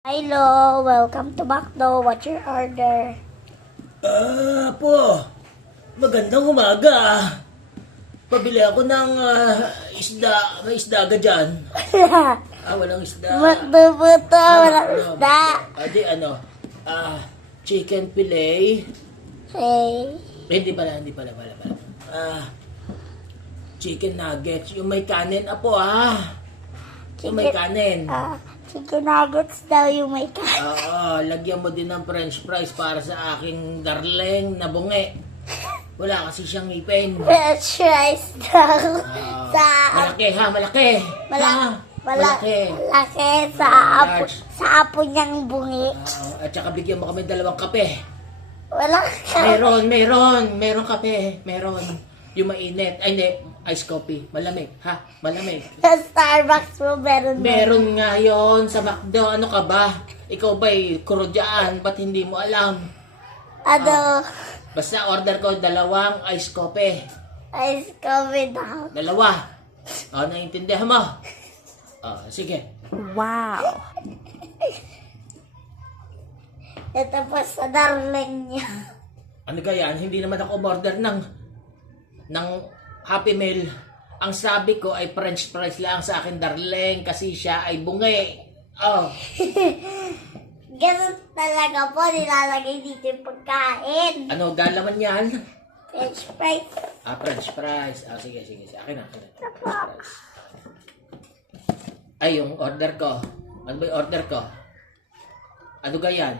Hello, welcome to McDo. What's your order? Po, magandang umaga. Pabili ako ng isda. May isda ka dyan? Walang isda. McDo po to, walang isda. Di chicken fillet. Hey. Hindi pala. Chicken nuggets. Yung may kanin, apo Yung may kanin. Chicken nuggets daw yung may kanin. Lagyan mo din ng french fries para sa aking darling na bungi. Wala kasi siyang ngipin. French fries daw. Malaki ha, malaki. Malaki sa apo niyang bungi. At saka bigyan mo kami 2 kape. Wala ka. Meron kape. Meron. Yung mainit. Ay, hindi. Ice coffee. Malamig. Ha? Malamig. Sa Starbucks mo meron. Meron nga yun sa McDo. Ano ka ba? Ikaw ba'y kuro dyan? Ba't hindi mo alam? Ano? Basta order ko 2 ice coffee. Ice coffee daw. 2. Naiintindihan mo? Sige. Wow. Ito po sa darling niya. Ano kaya? Hindi naman ako order ng Happy Meal. Ang sabi ko ay french fries lang sa akin, darling, kasi siya ay bungi. Ganun talaga po, nilalagay dito yung pagkain. Ano galaman yan? French fries. French fries. Sige. Akin na. French fries. Ay, yung order ko. Ano ba yung order ko? Ano ganyan?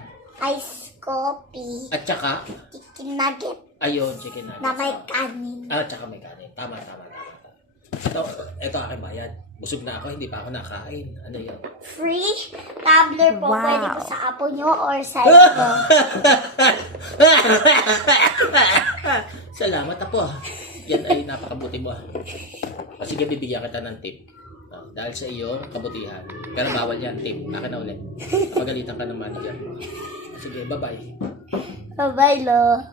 Ice coffee. At saka? Chicken nugget. Ayun, chicken nuggets. Na may kanin. Tsaka may kanin. Tama. Ito aking bayad. Busog na ako, hindi pa ako nakain. Ano yun? Free tumbler po. Wow. Pwede po sa apo nyo or sa ito. Salamat apo. Yan ay napakabuti mo. Sige, bibigyan kita ng tip. Dahil sa iyo, kabutihan. Pero bawal yan, tip. Akin na ulit. Pagalitan ka ng manager. Sige, bye-bye. Bye-bye, lo.